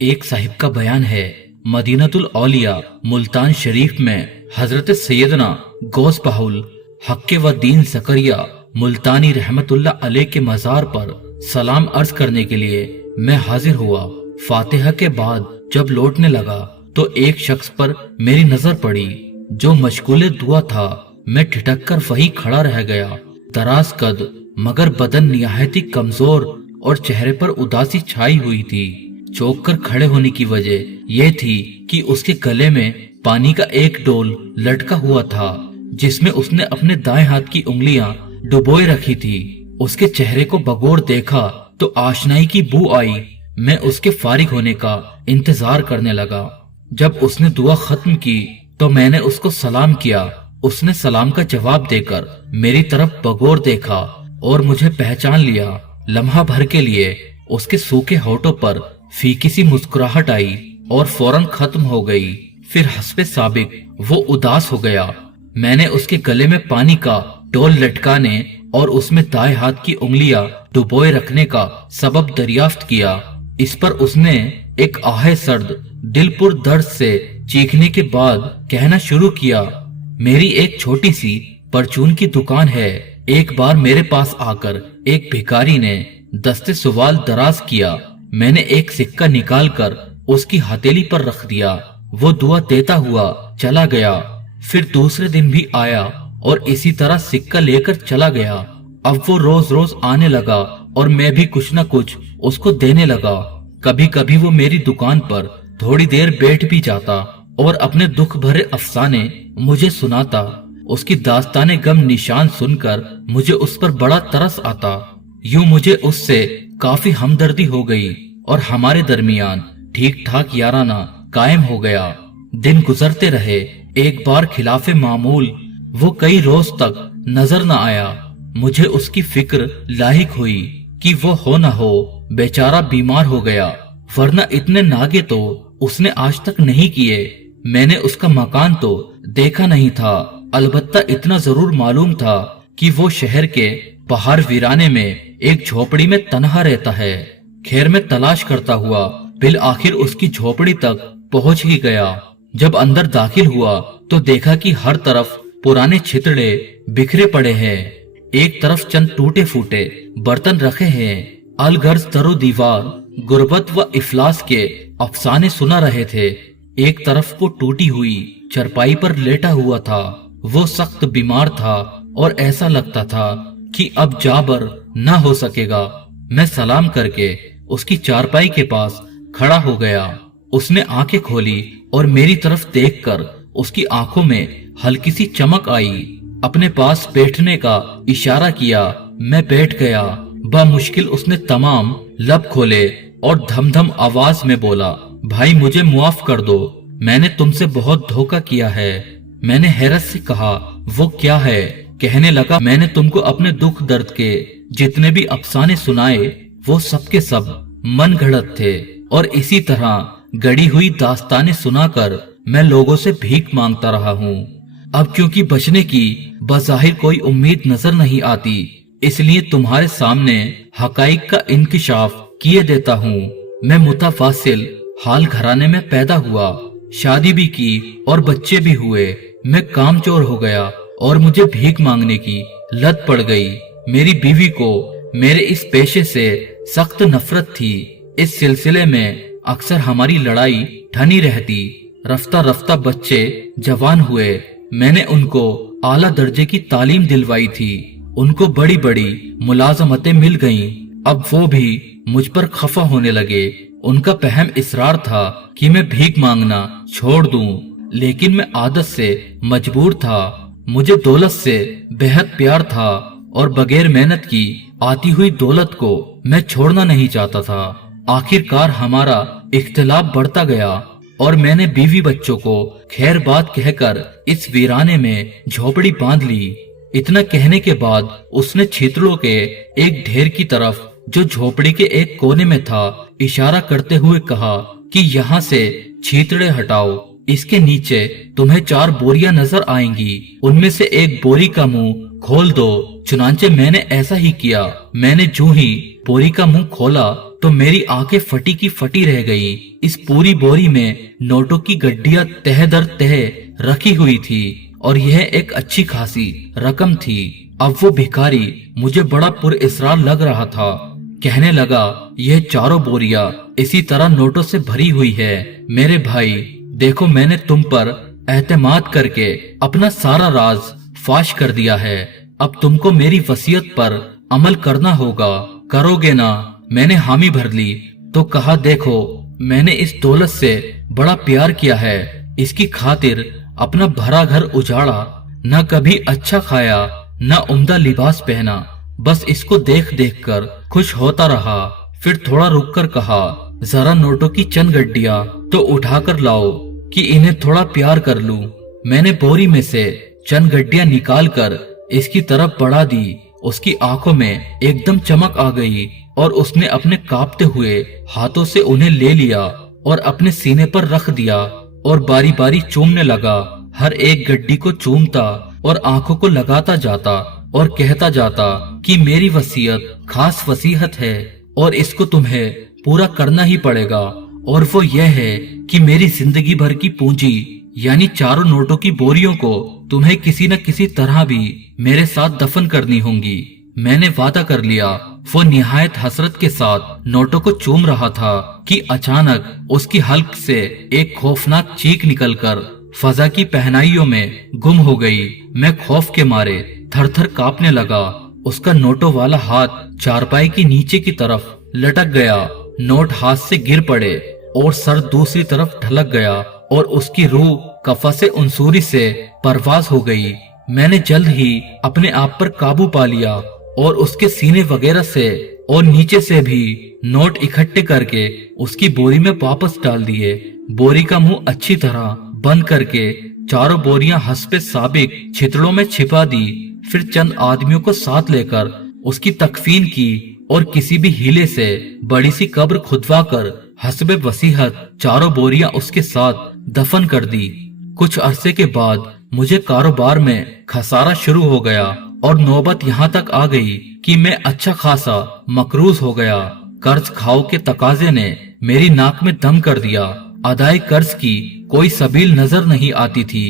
एक साहिब का बयान है, मदीनतुल औलिया मुल्तान शरीफ में हजरत सैयदना गौस बाहुल हक्के व दीन ज़करिया मुल्तानी रहमतुल्लाह अलैह के मज़ार पर सलाम अर्ज करने के लिए मैं हाजिर हुआ। फातिहा के बाद जब लौटने लगा तो एक शख्स पर मेरी नजर पड़ी जो मशगूल दुआ था। मैं ठिठक कर वही खड़ा रह गया। दराज कद मगर बदन निहायती कमजोर और चेहरे पर उदासी छाई हुई थी। चौंक कर खड़े होने की वजह यह थी कि उसके गले में पानी का एक डोल लटका हुआ था जिसमें उसने अपने दाएं हाथ की उंगलियां डुबोए रखी थी। उसके चेहरे को बगौर देखा तो आशनाई की बू आई। मैं उसके फारिग होने का इंतजार करने लगा। जब उसने दुआ खत्म की तो मैंने उसको सलाम किया। उसने सलाम का जवाब देकर मेरी तरफ बगौर देखा और मुझे पहचान लिया। लम्हा भर के लिए उसके सूखे होठों पर फीकी सी मुस्कुराहट आई और फौरन खत्म हो गई। फिर हस्बे साबिक वो उदास हो गया। मैंने उसके गले में पानी का डोल लटकाने और उसमें दाएं हाथ की उंगलियां डुबोए रखने का सबब दरियाफ्त किया। इस पर उसने एक आहे सर्द दिलपुर दर्द से चीखने के बाद कहना शुरू किया, मेरी एक छोटी सी परचून की दुकान है। एक बार मेरे पास आकर एक भिखारी ने दस्ते सवाल दराज किया। मैंने एक सिक्का निकालकर उसकी हथेली पर रख दिया। वो दुआ देता हुआ चला गया। फिर दूसरे दिन भी आया और इसी तरह सिक्का लेकर चला गया। अब वो रोज रोज आने लगा और मैं भी कुछ न कुछ उसको देने लगा। कभी कभी वो मेरी दुकान पर थोड़ी देर बैठ भी जाता और अपने दुख भरे अफसाने मुझे सुनाता। उसकी दास्ताने गम निशान सुनकर मुझे उस पर बड़ा तरस आता। यूं मुझे उससे काफी हमदर्दी हो गई और हमारे दरमियान ठीक ठाक याराना कायम हो गया। दिन गुजरते रहे। एक बार खिलाफे मामूल वो कई रोज तक नजर न आया। मुझे उसकी फिक्र लाहिक हुई कि वो हो न हो बेचारा बीमार हो गया, वरना इतने नागे तो उसने आज तक नहीं किए। मैंने उसका मकान तो देखा नहीं था, अलबत्ता इतना जरूर मालूम था कि वो शहर के पहाड़ वीराने में एक झोपड़ी में तन्हा रहता है। खैर मैं तलाश करता हुआ बिल आखिर उसकी झोपड़ी तक पहुंच ही गया। जब अंदर दाखिल हुआ तो देखा कि हर तरफ पुराने छितड़े बिखरे पड़े हैं। एक तरफ चंद टूटे फूटे बर्तन रखे हैं। अलगर्ज दरो दीवार गुर्बत व इफलास के अफसाने सुना रहे थे। एक तरफ वो टूटी हुई चरपाई पर लेटा हुआ था। वो सख्त बीमार था और ऐसा लगता था कि अब जाबर न हो सकेगा। मैं सलाम करके उसकी चारपाई के पास खड़ा हो गया। उसने आंखें खोली और मेरी तरफ देखकर उसकी आंखों में हल्की सी चमक आई। अपने पास बैठने का इशारा किया। मैं बैठ गया। बामुश्किल उसने तमाम लब खोले और धमधम आवाज में बोला, भाई मुझे मुआफ कर दो, मैंने तुमसे बहुत धोखा किया है। मैंने हैरत से कहा, वो क्या है? कहने लगा, मैंने तुमको अपने दुख दर्द के जितने भी अफसाने सुनाए वो सब के सब मन घड़त थे और इसी तरह गढ़ी हुई दास्तानें सुनाकर मैं लोगों से भीख मांगता रहा हूँ। अब क्योंकि बचने की बज़ाहिर कोई उम्मीद नजर नहीं आती, इसलिए तुम्हारे सामने हकाइक का इंकिशाफ किए देता हूँ। मैं मुतवासिल हाल घराने में पैदा हुआ, शादी भी की और बच्चे भी हुए। मैं कामचोर हो गया और मुझे भीख मांगने की लत पड़ गई। मेरी बीवी को मेरे इस पेशे से सख्त नफरत थी। इस सिलसिले में अक्सर हमारी लड़ाई ठनी रहती। रफ्ता रफ्ता बच्चे जवान हुए। मैंने उनको आला दर्जे की तालीम दिलवाई थी। उनको बड़ी बड़ी मुलाजमतें मिल गईं। अब वो भी मुझ पर खफा होने लगे। उनका पहम इसरार था कि मैं भीख मांगना छोड़ दूं, लेकिन मैं आदत से मजबूर था। मुझे दौलत से बेहद प्यार था और बगैर मेहनत की आती हुई दौलत को मैं छोड़ना नहीं चाहता था। आखिरकार हमारा इख्तिलाफ बढ़ता गया और मैंने बीवी बच्चों को खैर बात कहकर इस वीराने में झोपड़ी बांध ली। इतना कहने के बाद उसने छितड़ों के एक ढेर की तरफ जो झोपड़ी के एक कोने में था इशारा करते हुए कहा कि यहाँ से छितड़े हटाओ। इसके नीचे तुम्हें 4 बोरियां नजर आएंगी, उनमें से एक बोरी का मुंह खोल दो। चुनांचे मैंने ऐसा ही किया। मैंने जो ही बोरी का मुंह खोला तो मेरी आंखें फटी की फटी रह गई। इस पूरी बोरी में नोटों की गड्डियां तह दर तह रखी हुई थी और यह एक अच्छी खासी रकम थी। अब वो भिखारी मुझे बड़ा पुरइसरार लग रहा था। कहने लगा, यह चारों बोरियां इसी तरह नोटों से भरी हुई है। मेरे भाई देखो, मैंने तुम पर एतमाद करके अपना सारा राज फाश कर दिया है। अब तुमको मेरी वसीयत पर अमल करना होगा, करोगे ना? मैंने हामी भर ली तो कहा, देखो मैंने इस दौलत से बड़ा प्यार किया है, इसकी खातिर अपना भरा घर उजाड़ा, न कभी अच्छा खाया न उम्दा लिबास पहना, बस इसको देख देख कर खुश होता रहा। फिर थोड़ा रुक कर कहा, जरा नोटों की चंद गड्डियां तो उठा कर लाओ कि इन्हें थोड़ा प्यार कर लूं। मैंने बोरी में से चंद गड्डियां निकाल कर इसकी तरफ बढ़ा दी। उसकी आंखों में एकदम चमक आ गई और उसने अपने कांपते हुए हाथों से उन्हें ले लिया और अपने सीने पर रख दिया और बारी बारी चूमने लगा। हर एक गड्डी को चूमता और आंखों को लगाता जाता और कहता जाता कि मेरी वसीयत खास वसीयत है और इसको तुम्हें पूरा करना ही पड़ेगा। और वो यह है कि मेरी जिंदगी भर की पूंजी यानी चारों नोटों की बोरियों को तुम्हें किसी न किसी तरह भी मेरे साथ दफन करनी होंगी। मैंने वादा कर लिया। वो निहायत हसरत के साथ नोटों को चूम रहा था कि अचानक उसकी हल्क से एक खौफनाक चीख निकलकर फजा की पहनाइयों में गुम हो गई। मैं खौफ के मारे थर थर कांपने लगा। उसका नोटों वाला हाथ चारपाई की नीचे की तरफ लटक गया, नोट हाथ से गिर पड़े और सर दूसरी तरफ ढलक गया और उसकी रूह कफसे उनसूरी से परवाज हो गई। मैंने जल्द ही अपने आप पर काबू पा लिया और उसके सीने वगैरह से और नीचे से भी नोट इकट्ठे करके उसकी बोरी में वापस डाल दिए। बोरी का मुंह अच्छी तरह बंद करके चारों बोरियां हस्बे साबिक छितड़ों में छिपा दी। फिर चंद आदमियों को साथ लेकर उसकी तकफीन की और किसी भी हीले से बड़ी सी कब्र खुदवा कर हस्बे वसीहत चारों बोरियां उसके साथ दफन कर दी। कुछ अरसे के बाद मुझे कारोबार में खसारा शुरू हो गया और नौबत यहाँ तक आ गई कि मैं अच्छा खासा मकरूज हो गया। कर्ज खाओ के तकाजे ने मेरी नाक में दम कर दिया। अदाए कर्ज की कोई सबील नजर नहीं आती थी।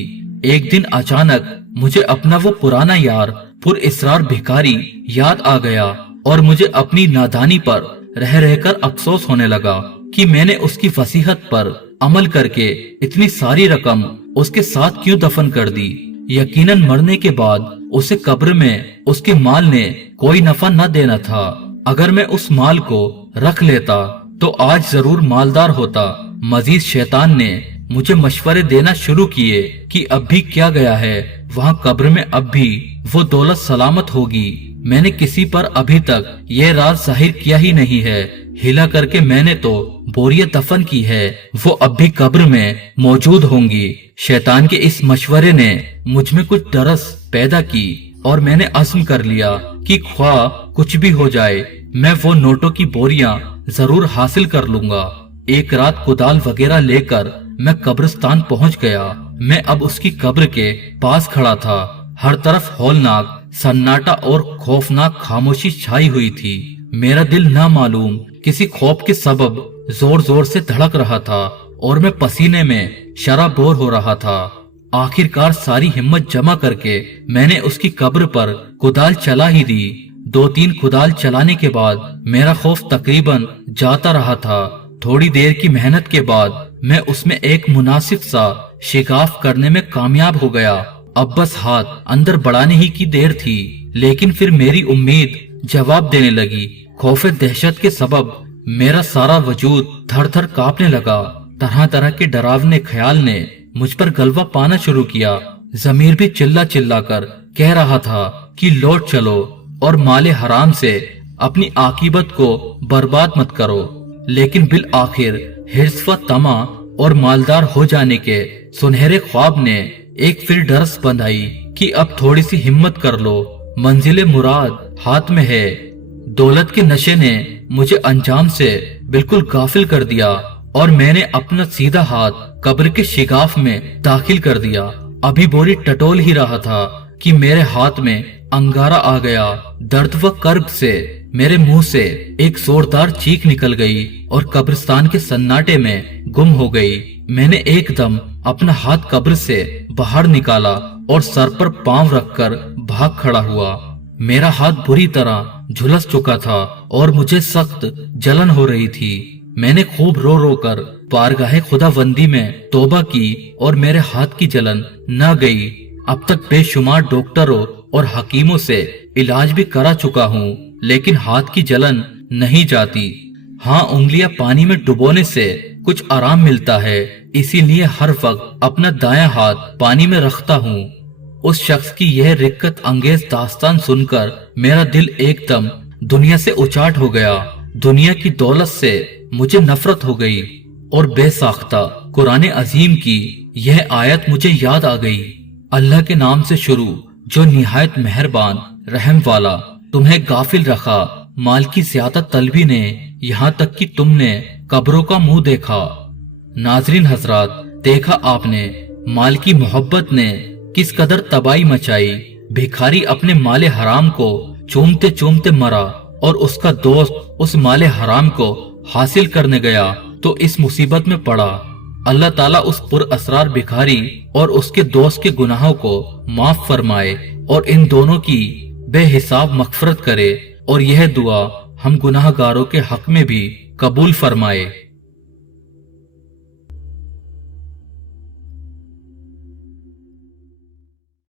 एक दिन अचानक मुझे अपना वो पुराना यार पुरइसरार भिखारी याद आ गया और मुझे अपनी नादानी पर रह रहकर अफसोस होने लगा कि मैंने उसकी वसीहत पर अमल करके इतनी सारी रकम उसके साथ क्यों दफन कर दी। यकीनन मरने के बाद उसे कब्र में उसके माल ने कोई नफा न देना था। अगर मैं उस माल को रख लेता तो आज जरूर मालदार होता। मजीद शैतान ने मुझे मशवरे देना शुरू किए कि अब भी क्या गया है, वहाँ कब्र में अब भी वो दौलत सलामत होगी। मैंने किसी पर अभी तक ये राज जाहिर किया ही नहीं है। हिला करके मैंने तो बोरियां दफन की है, वो अब भी कब्र में मौजूद होंगी। शैतान के इस मशवरे ने मुझ में कुछ डरस पैदा की और मैंने अज़्म कर लिया कि ख्वाह कुछ भी हो जाए मैं वो नोटों की बोरियां जरूर हासिल कर लूंगा। एक रात कुदाल वगैरह लेकर मैं कब्रिस्तान पहुंच गया। मैं अब उसकी कब्र के पास खड़ा था। हर तरफ हौलनाक सन्नाटा और खौफनाक खामोशी छाई हुई थी। मेरा दिल ना मालूम किसी खौफ के सबब जोर जोर से धड़क रहा था और मैं पसीने में शराबोर हो रहा था। आखिरकार सारी हिम्मत जमा करके मैंने उसकी कब्र पर कुदाल चला ही दी। 2-3 कुदाल चलाने के बाद मेरा खौफ तकरीबन जाता रहा था। थोड़ी देर की मेहनत के बाद मैं उसमें एक मुनासिब सा शिकाफ करने में कामयाब हो गया। अब बस हाथ अंदर बढ़ाने ही की देर थी, लेकिन फिर मेरी उम्मीद जवाब देने लगी। खौफे दहशत के सबब मेरा सारा वजूद थर थर कांपने लगा। तरह तरह के डरावने ख्याल ने मुझ पर गलबा पाना शुरू किया। जमीर भी चिल्ला चिल्ला कर कह रहा था कि लौट चलो और माले हराम से अपनी आकीबत को बर्बाद मत करो। लेकिन बिल आखिर हिर्स व तमा और मालदार हो जाने के सुनहरे ख्वाब ने एक फिर डरस बंधाई कि अब थोड़ी सी हिम्मत कर लो, मंजिले मुराद हाथ में है। दौलत के नशे ने मुझे अंजाम से बिल्कुल गाफिल कर दिया और मैंने अपना सीधा हाथ कब्र के शिगाफ में दाखिल कर दिया। अभी बोरी टटोल ही रहा था کہ میرے ہاتھ میں انگارہ آ گیا۔ درد و کرب سے میرے منہ سے ایک زوردار چیخ نکل گئی اور قبرستان کے سناٹے میں گم ہو گئی۔ میں نے ایک دم اپنا ہاتھ قبر سے باہر نکالا اور سر پر پاؤں رکھ کر بھاگ کھڑا ہوا۔ میرا ہاتھ بری طرح جھلس چکا تھا اور مجھے سخت جلن ہو رہی تھی۔ میں نے خوب رو رو کر بارگاہ خداوندی میں توبہ کی اور میرے ہاتھ کی جلن نہ گئی۔ اب تک بے شمار ڈاکٹروں اور حکیموں سے علاج بھی کرا چکا ہوں، لیکن ہاتھ کی جلن نہیں جاتی۔ ہاں، انگلیاں پانی میں ڈبونے سے کچھ آرام ملتا ہے، اسی لیے ہر وقت اپنا دایاں ہاتھ پانی میں رکھتا ہوں۔ اس شخص کی یہ رقت انگیز داستان سن کر میرا دل ایک دم دنیا سے اچاٹ ہو گیا۔ دنیا کی دولت سے مجھے نفرت ہو گئی اور بے ساختہ قرآن عظیم کی یہ آیت مجھے یاد آ گئی۔ اللہ کے نام سے شروع جو نہایت مہربان رحم والا۔ تمہیں غافل رکھا مال کی زیادہ طلبی نے، یہاں تک کہ تم نے قبروں کا منہ دیکھا۔ ناظرین حضرات، دیکھا آپ نے مال کی محبت نے کس قدر تباہی مچائی۔ بھکاری اپنے مال حرام کو چومتے چومتے مرا اور اس کا دوست اس مال حرام کو حاصل کرنے گیا تو اس مصیبت میں پڑا۔ اللہ تعالیٰ اس پر اسرار بھکاری اور اس کے دوست کے گناہوں کو معاف فرمائے اور ان دونوں کی بے حساب مغفرت کرے، اور یہ دعا ہم گناہ گاروں کے حق میں بھی قبول فرمائے۔